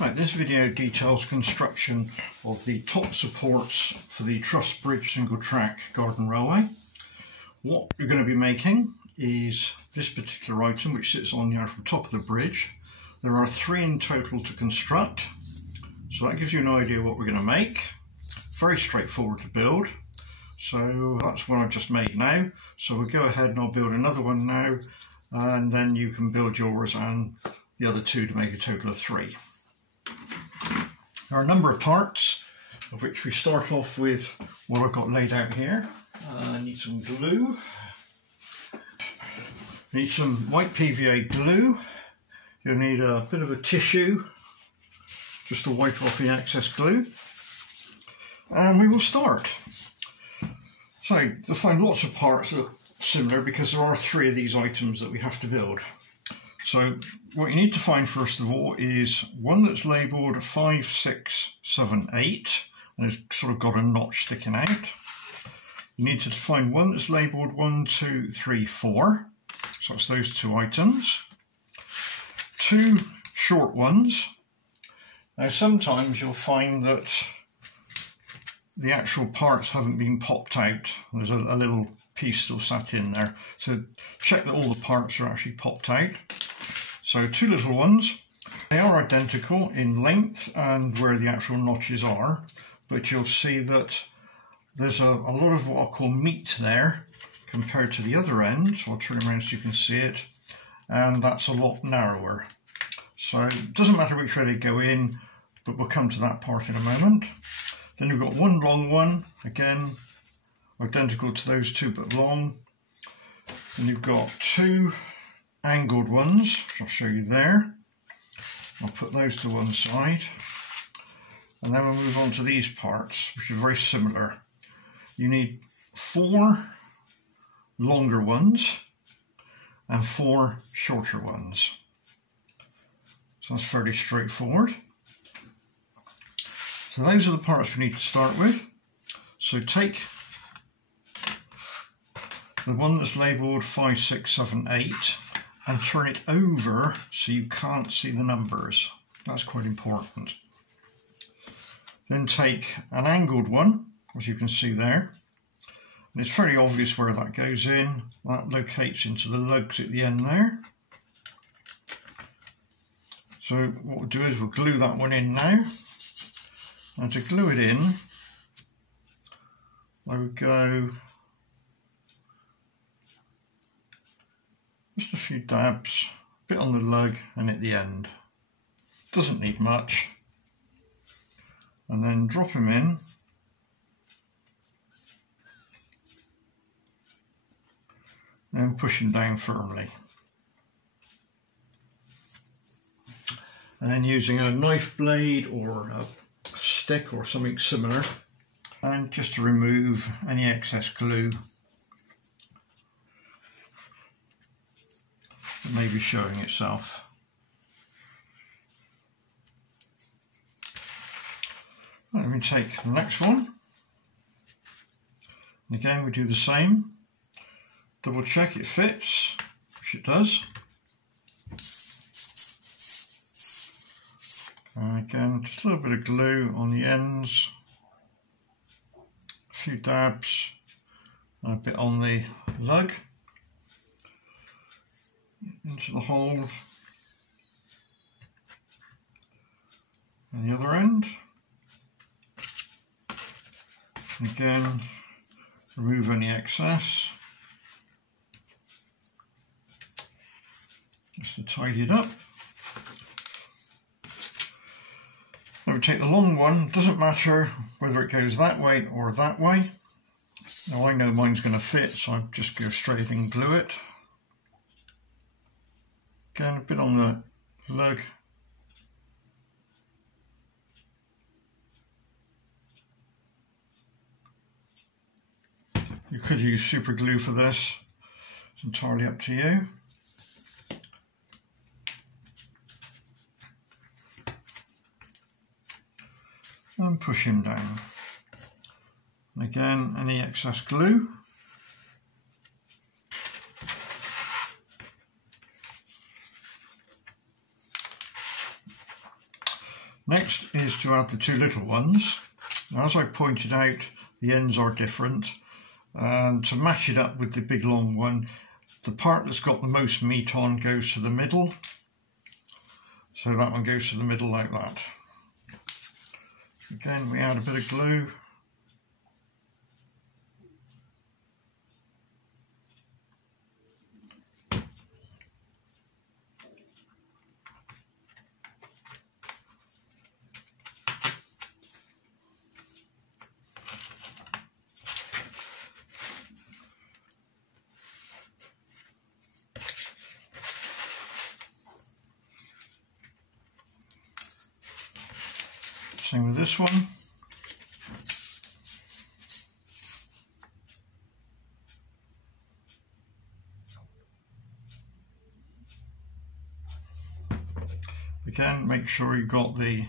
Right, this video details construction of the top supports for the Truss Bridge Single Track Garden Railway. What you're going to be making is this particular item, which sits on the actual top of the bridge. There are 3 in total to construct, so that gives you an idea what we're going to make. Very straightforward to build. So that's what I've just made now. So we'll go ahead and I'll build another one now, and then you can build yours and the other 2 to make a total of 3. There are a number of parts, of which we start off with what I've got laid out here. I need some glue. Need some white PVA glue. You'll need a bit of a tissue just to wipe off the excess glue. And we will start. So you'll find lots of parts that are similar because there are 3 of these items that we have to build. So what you need to find first of all is one that's labelled 5, 6, 7, 8 and it's sort of got a notch sticking out. You need to find one that's labelled 1, 2, 3, 4. So that's those 2 items. 2 short ones. Now sometimes you'll find that the actual parts haven't been popped out. There's a little piece still sat in there. So check that all the parts are actually popped out. So 2 little ones. They are identical in length and where the actual notches are, but you'll see that there's a lot of what I'll call meat there compared to the other end. So I'll turn around so you can see it, and that's a lot narrower. So it doesn't matter which way they go in, but we'll come to that part in a moment. Then you've got 1 long one, again identical to those 2 but long. And you've got 2 angled ones, which I'll show you there. I'll put those to one side. And then we'll move on to these parts, which are very similar. You need 4 longer ones and 4 shorter ones. So that's fairly straightforward. So those are the parts we need to start with. So take the one that's labelled 5, 6, 7, 8 and turn it over so you can't see the numbers. That's quite important. Then take an angled one, as you can see there. And it's very obvious where that goes in. That locates into the lugs at the end there. So what we'll do is we'll glue that one in now. And to glue it in, I would go just a few dabs, a bit on the lug and at the end. Doesn't need much. And then drop them in. And push them down firmly. And then using a knife blade or a stick or something similar, and just to remove any excess glue that may be showing itself. Right, let me take the next one, and again we do the same. Double check it fits, which it does. And again, just a little bit of glue on the ends, a few dabs, and a bit on the lug, into the hole, and the other end. And again, remove any excess, just to tidy it up. I would take the long one, doesn't matter whether it goes that way or that way. Now I know mine's going to fit, so I'll just go straight and glue it. Again, a bit on the lug. You could use super glue for this, it's entirely up to you. And push him down. And again, any excess glue. Next is to add the two little ones. Now, as I pointed out, the ends are different, and to match it up with the big long one, the part that's got the most meat on goes to the middle. So that one goes to the middle like that. Again, we add a bit of glue. Same with this one. Again, make sure you've got the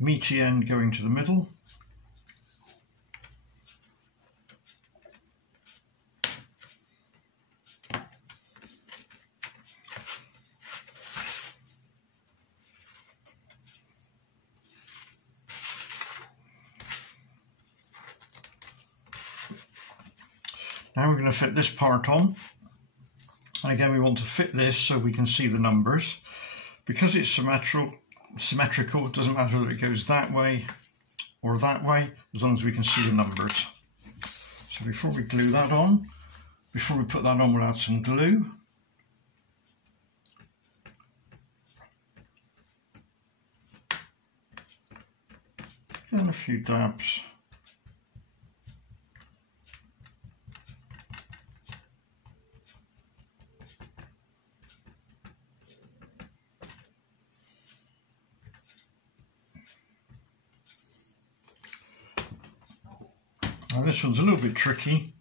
meaty end going to the middle. Now we're going to fit this part on. And again, we want to fit this so we can see the numbers. Because it's symmetrical, it doesn't matter whether it goes that way or that way, as long as we can see the numbers. So before we glue that on, before we put that on, we'll add some glue. And a few dabs. Now this one's a little bit tricky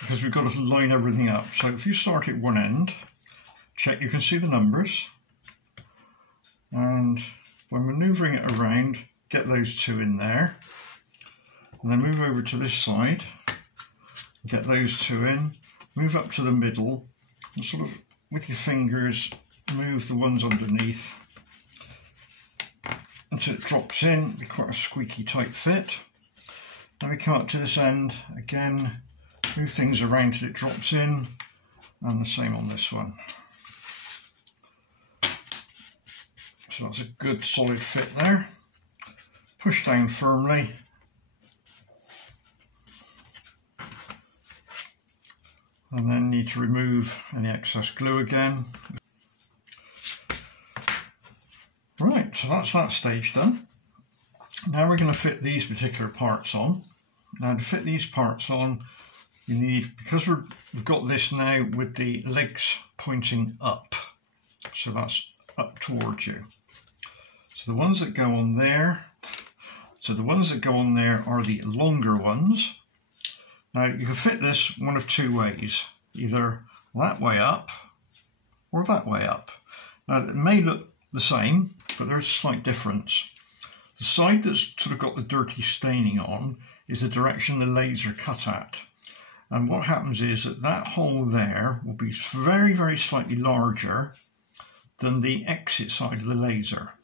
because we've got to line everything up. So if you start at one end, check you can see the numbers, and when manoeuvring it around, get those two in there, and then move over to this side, get those two in, move up to the middle, and sort of with your fingers move the ones underneath until it drops in. It'll be quite a squeaky tight fit. Now we come up to this end, again, move things around till it drops in, and the same on this one. So that's a good solid fit there. Push down firmly. And then need to remove any excess glue again. Right, so that's that stage done. Now we're going to fit these particular parts on. Now to fit these parts on, you need, because we've got this now with the legs pointing up, so that's up towards you. So the ones that go on there, are the longer ones. Now you can fit this one of two ways, either that way up or that way up. Now it may look the same, but there's a slight difference. The side that's sort of got the dirty staining on is the direction the laser cut at. And what happens is that that hole there will be very, very slightly larger than the exit side of the laser.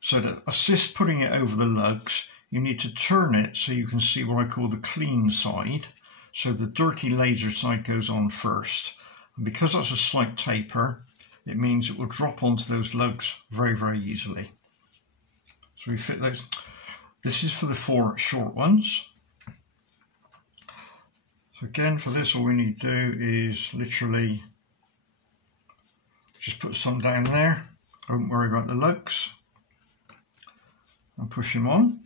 So to assist putting it over the lugs, you need to turn it so you can see what I call the clean side. So the dirty laser side goes on first. And because that's a slight taper, it means it will drop onto those lugs very, very easily. So we fit those. This is for the 4 short ones. So again, for this, all we need to do is literally just put some down there. Don't worry about the lugs. And push them on.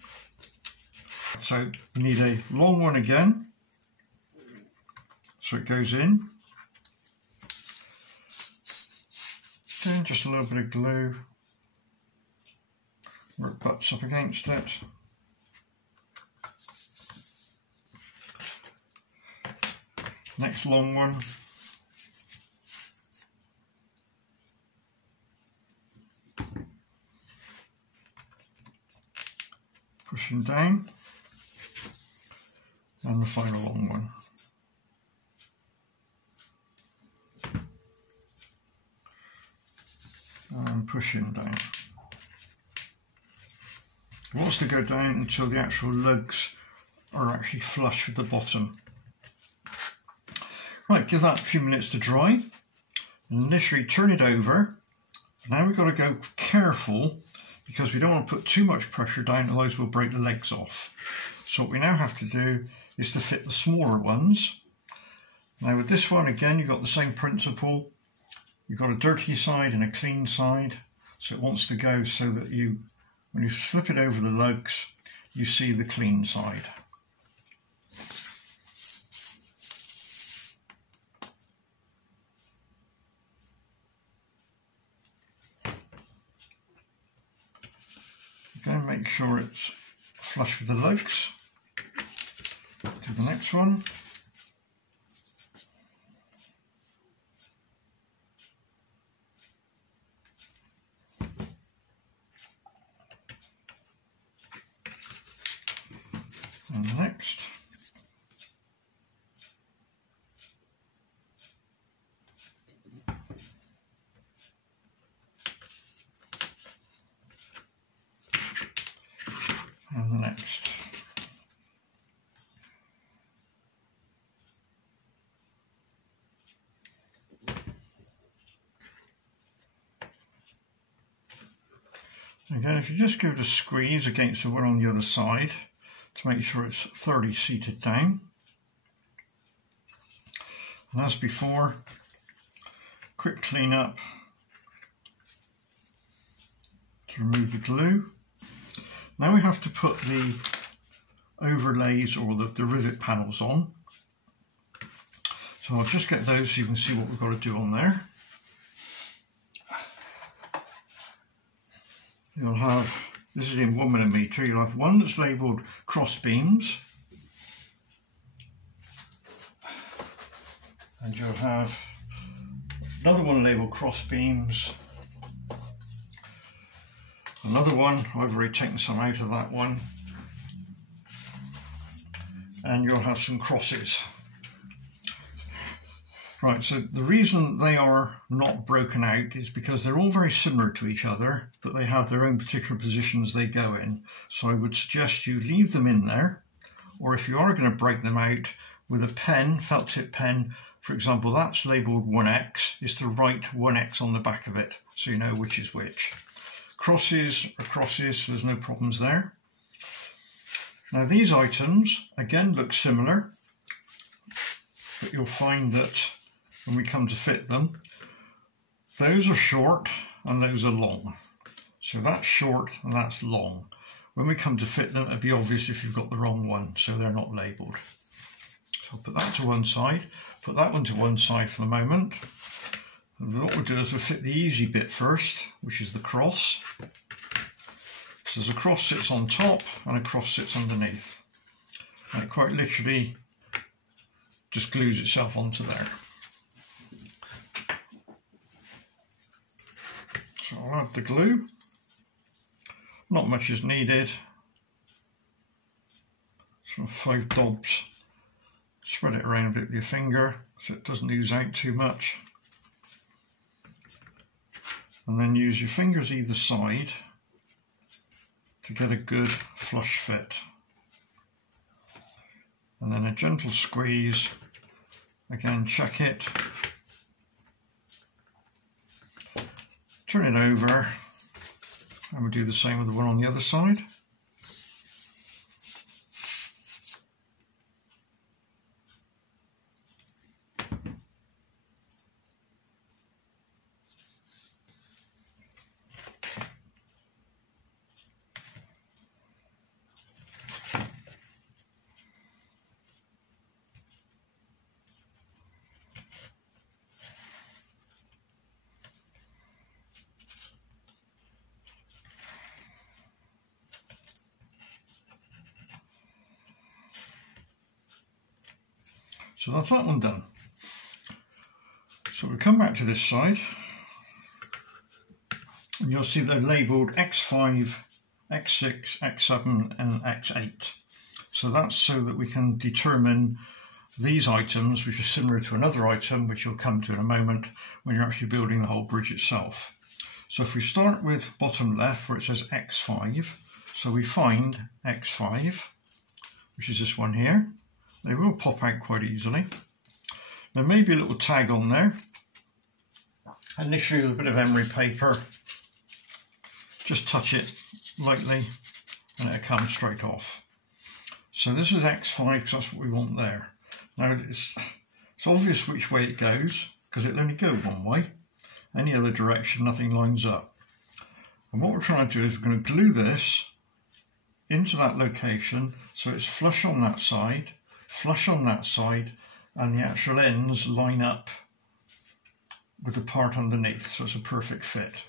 So you need a long one again. So it goes in. Then just a little bit of glue where it butts up against it. Next long one. Pushing down. And the final long one. And pushing down. It wants to go down until the actual lugs are actually flush with the bottom. Right, give that a few minutes to dry. And initially turn it over. Now we've got to go careful because we don't want to put too much pressure down, otherwise we'll break the legs off. So what we now have to do is to fit the smaller ones. Now with this one, again, you've got the same principle. You've got a dirty side and a clean side. So it wants to go so that when you flip it over the lugs, you see the clean side. Again, make sure it's flush with the lugs. Do the next one. And the next. And the next. Again, if you just give it a squeeze against the one on the other side to make sure it's thoroughly seated down. And as before, quick clean up to remove the glue. Now we have to put the overlays or the rivet panels on. So I'll just get those so you can see what we've got to do on there. You'll have, this is in 1mm, you'll have one that's labelled cross beams, and you'll have another one labelled cross beams, another one, I've already taken some out of that one, and you'll have some crosses. Right, so the reason they are not broken out is because they're all very similar to each other, but they have their own particular positions they go in. So I would suggest you leave them in there, or if you are going to break them out with a pen, felt tip pen, for example, that's labelled 1X, is to write 1X on the back of it, so you know which is which. Crosses are crosses, so there's no problems there. Now these items, again, look similar, but you'll find that when we come to fit them, those are short and those are long. So that's short and that's long. When we come to fit them, it'll be obvious if you've got the wrong one, so they're not labelled. So I'll put that to one side, put that one to one side for the moment. And what we'll do is we'll fit the easy bit first, which is the cross. So there's a cross sits on top and a cross sits underneath. And it quite literally just glues itself onto there. So I'll add the glue. Not much is needed. Sort of 5 dobs. Spread it around a bit with your finger so it doesn't ooze out too much. And then use your fingers either side to get a good flush fit. And then a gentle squeeze. Again, check it. Turn it over, and we'll do the same with the one on the other side. So that's that one done. So we'll come back to this side and you'll see they're labelled X5, X6, X7 and X8. So that's so that we can determine these items, which are similar to another item, which you'll come to in a moment when you're actually building the whole bridge itself. So if we start with bottom left where it says X5, So we find X5, which is this one here. They will pop out quite easily. There may be a little tag on there, and literally with a bit of emery paper, just touch it lightly and it'll come straight off. So this is X5 because that's what we want there. Now it's obvious which way it goes because it'll only go one way. Any other direction, nothing lines up. And what we're trying to do is we're going to glue this into that location so it's flush on that side, flush on that side, and the actual ends line up with the part underneath, so it's a perfect fit.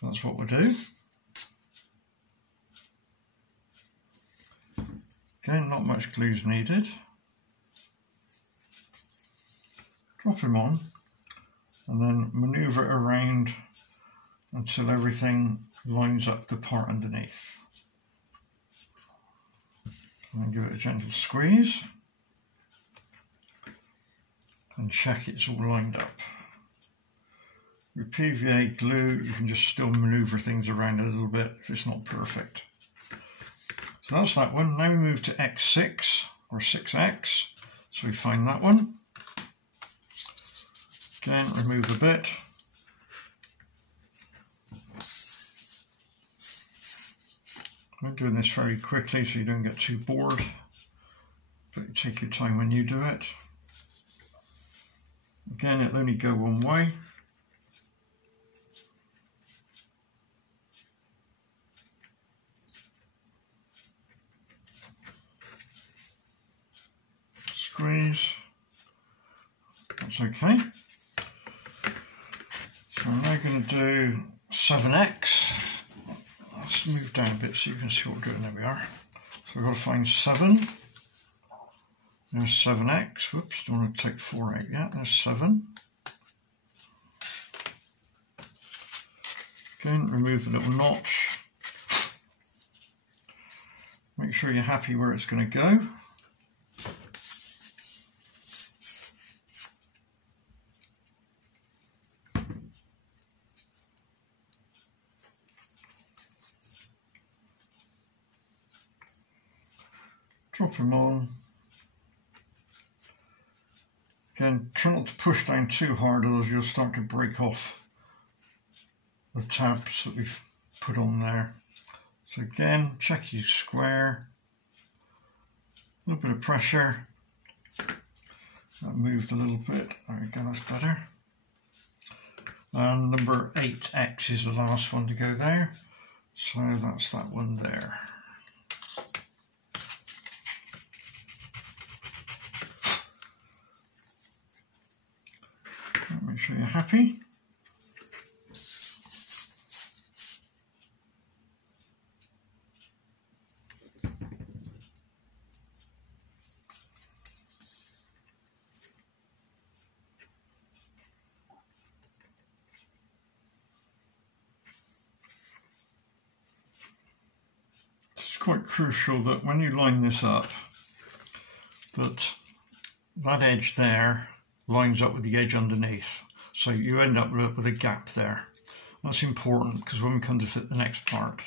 So that's what we'll do. Again, not much glue's needed. Drop him on and then manoeuvre it around until everything lines up the part underneath. And then give it a gentle squeeze and check it's all lined up. With PVA glue you can just still manoeuvre things around a little bit if it's not perfect. So that's that one. Now we move to X6 or 6X. So we find that one. Again, remove the bit. I'm doing this very quickly so you don't get too bored, but take your time when you do it. Again, it'll only go one way. Squeeze. That's okay. So I'm now going to do 7X. Let's move down a bit so you can see what we're doing. There we are. So we've got to find 7. There's 7X. Whoops, don't want to take 4 out yet. There's 7. Again, remove the little notch. Make sure you're happy where it's going to go. Drop them on. Again, try not to push down too hard, otherwise you'll start to break off the tabs that we've put on there. So again, check your square. A little bit of pressure. That moved a little bit. There we go, that's better. And number 8X is the last one to go there. So that's that one there. Make sure you're happy. It's quite crucial that when you line this up, that edge there lines up with the edge underneath, so you end up with a gap there. That's important because when we come to fit the next part,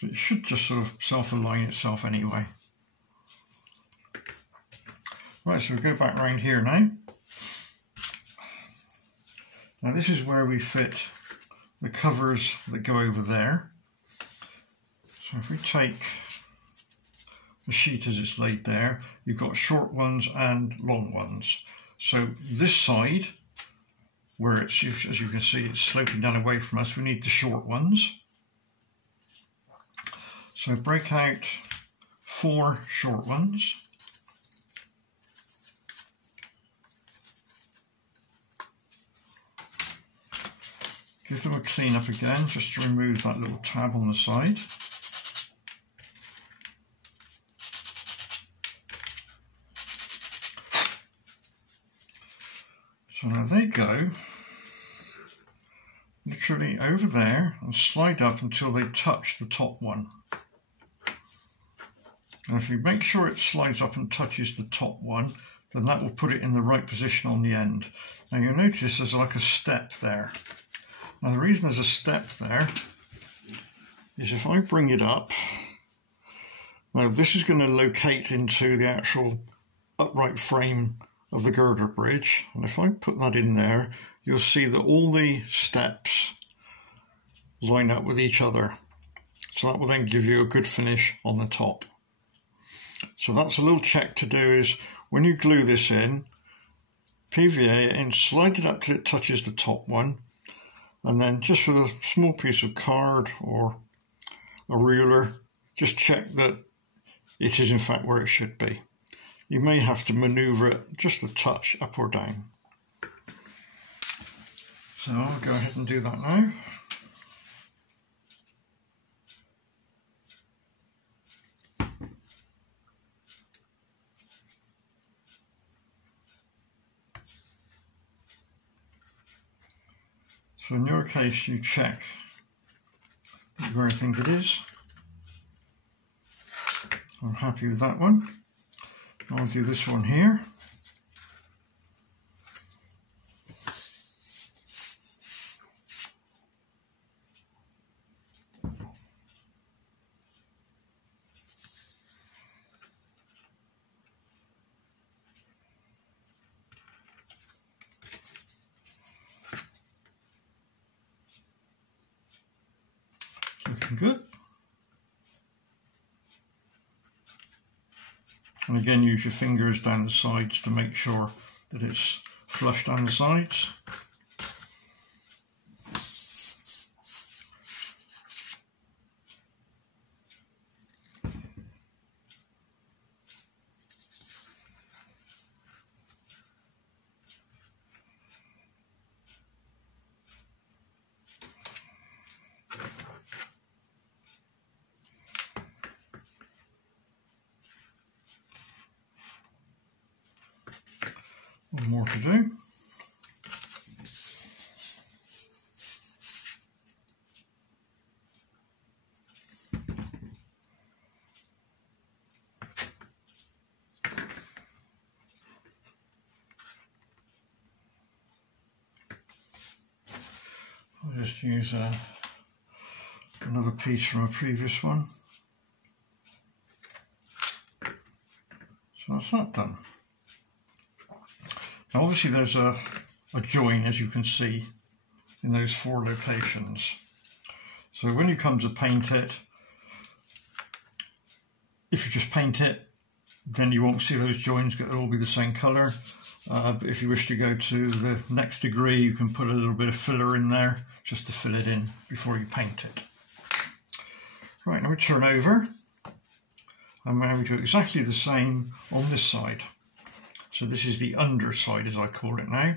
but it should just sort of self-align itself anyway. Right, so we go back around here now. Now this is where we fit the covers that go over there. So if we take the sheet as it's laid there, you've got short ones and long ones. So this side, where it's, as you can see, it's sloping down away from us, we need the short ones. So break out 4 short ones. Give them a clean up again, just to remove that little tab on the side. So now they go literally over there and slide up until they touch the top one. And if you make sure it slides up and touches the top one, then that will put it in the right position on the end. Now you'll notice there's like a step there. Now the reason there's a step there is if I bring it up, now this is going to locate into the actual upright frame of the girder bridge, and if I put that in there, you'll see that all the steps line up with each other. So that will then give you a good finish on the top. So that's a little check to do, is when you glue this in, PVA it in, slide it up till it touches the top one, and then just with a small piece of card or a ruler, just check that it is in fact where it should be. You may have to maneuver it just a touch up or down. So I'll go ahead and do that now. So in your case, you check where I think it is. I'm happy with that one. I'll do this one here. Looking good. And again, use your fingers down the sides to make sure that it's flush down the sides. One more to do. I'll just use another piece from a previous one. So that's that done. Now obviously there's a join, as you can see, in those 4 locations. So when you come to paint it, if you just paint it, then you won't see those joins, it'll all be the same colour. But if you wish to go to the next degree, you can put a little bit of filler in there, just to fill it in before you paint it. Right, now we turn over, and now we do exactly the same on this side. So this is the underside, as I call it now.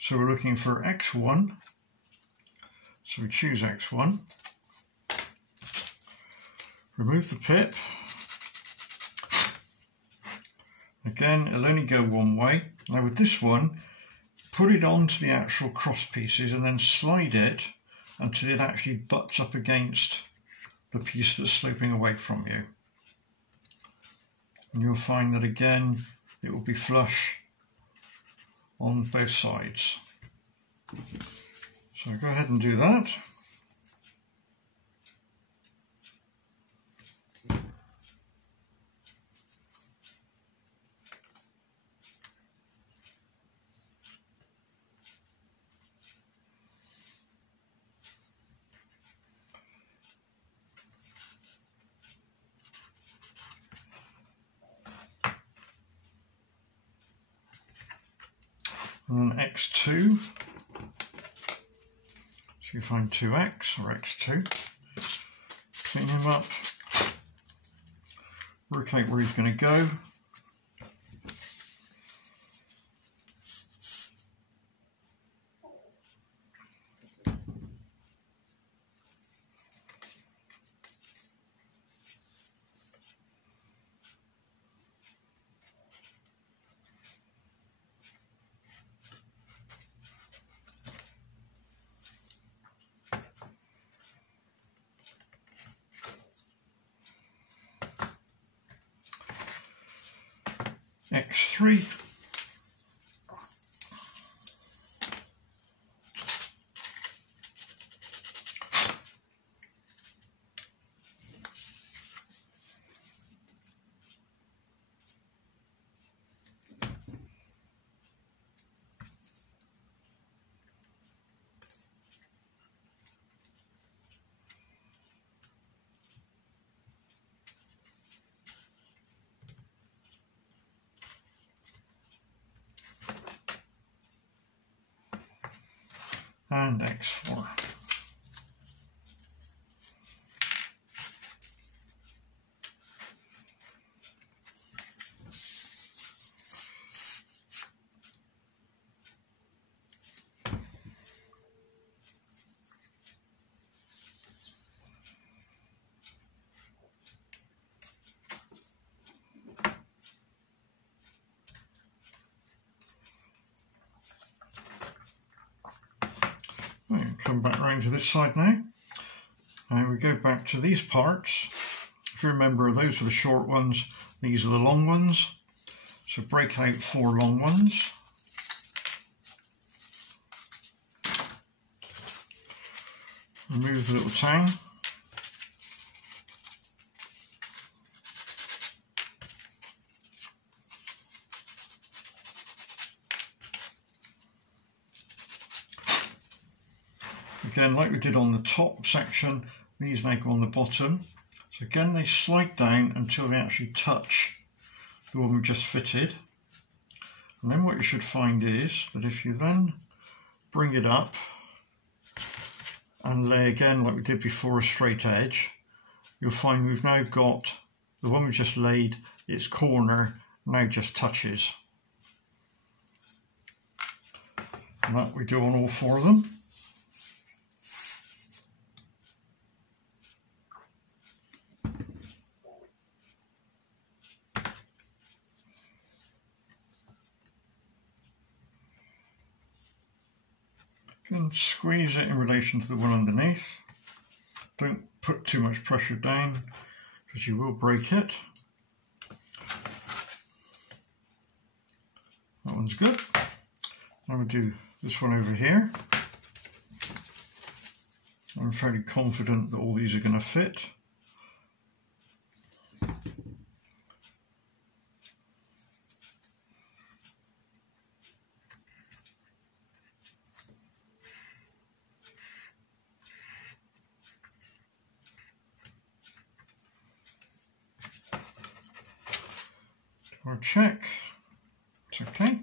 So we're looking for X1. So we choose X1. Remove the pip. Again, it'll only go one way. Now with this one, put it onto the actual cross pieces and then slide it until it actually butts up against the piece that's sloping away from you. And you'll find that again, it will be flush on both sides. So go ahead and do that. And then X2, so you find 2X or X2, clean him up, work out where he's going to go. X3, and X4. Come back round to this side now, and we go back to these parts. If you remember, those are the short ones, these are the long ones, so break out 4 long ones. Remove the little tang. Again, like we did on the top section, these now go on the bottom. So again, they slide down until they actually touch the one we just fitted. And then what you should find is that if you then bring it up and lay again like we did before a straight edge, you'll find we've now got the one we just laid, its corner now just touches. And that we do on all 4 of them. And squeeze it in relation to the one underneath. Don't put too much pressure down because you will break it. That one's good. Now we'll do this one over here. I'm fairly confident that all these are going to fit. Or check, it's okay.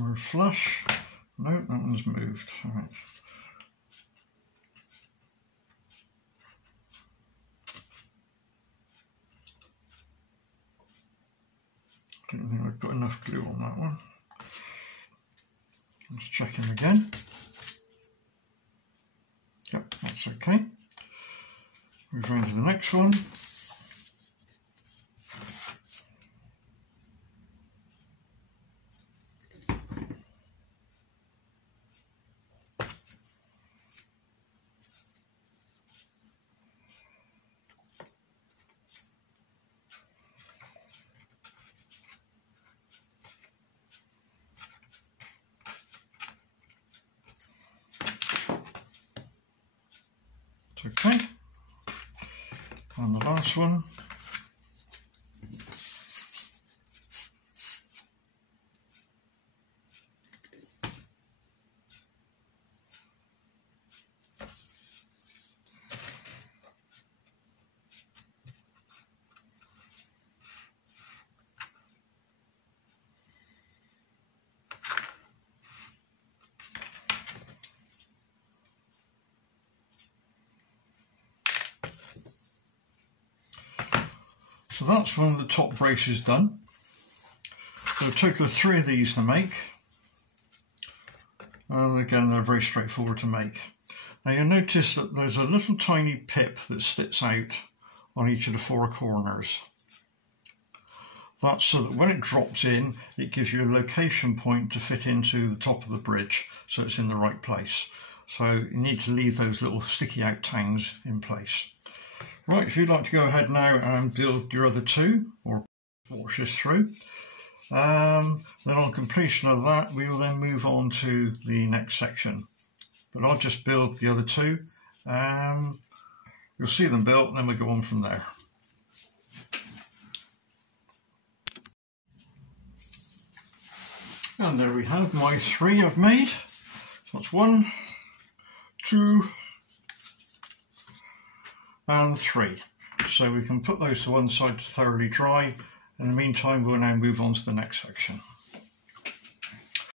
Or flush, no, that one's moved. All right. Don't think I've got enough glue on that one. Let's check him again. Yep, that's okay. Move on to the next one. Okay, and the last one. So that's one of the top braces done. So a total of 3 of these to make. And again, they're very straightforward to make. Now you'll notice that there's a little tiny pip that sticks out on each of the 4 corners. That's so that when it drops in, it gives you a location point to fit into the top of the bridge, so it's in the right place. So you need to leave those little sticky out tangs in place. Right, if you'd like to go ahead now and build your other 2, or watch this through, then on completion of that we will then move on to the next section. But I'll just build the other 2, you'll see them built and then we'll go on from there. And there we have my 3 I've made. So that's 1, 2 and 3. So we can put those to one side to thoroughly dry. In the meantime, we'll now move on to the next section.